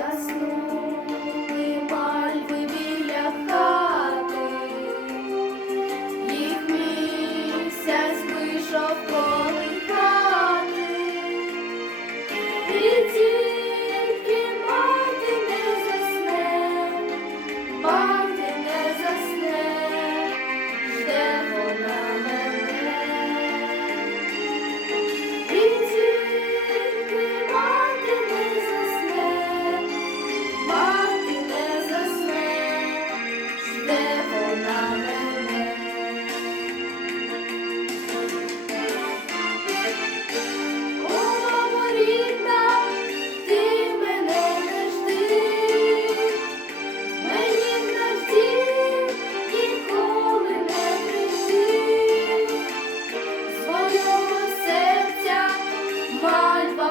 засну.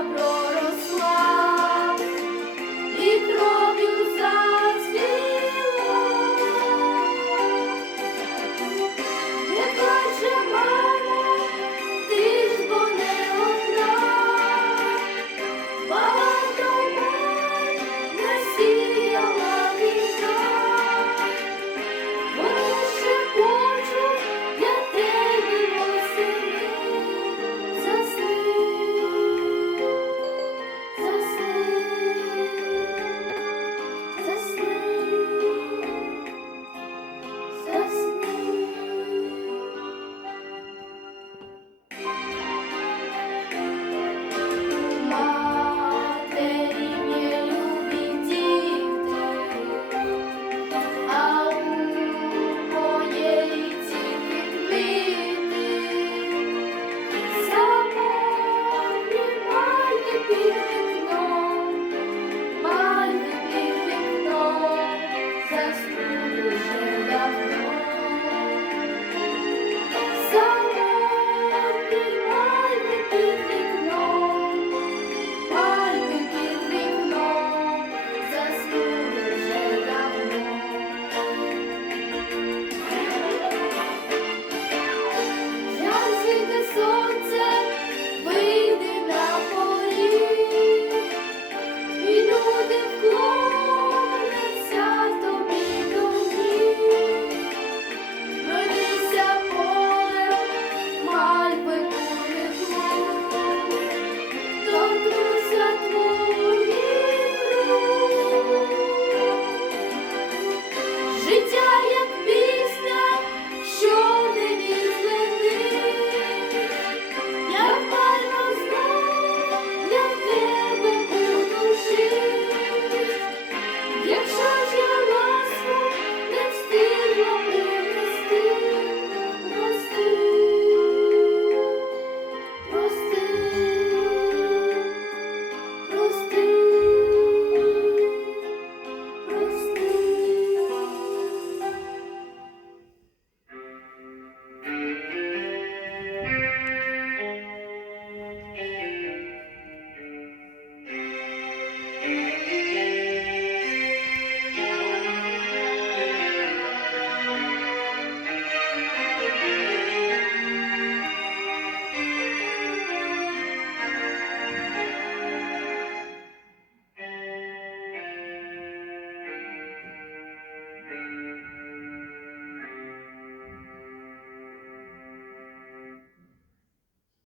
Pro.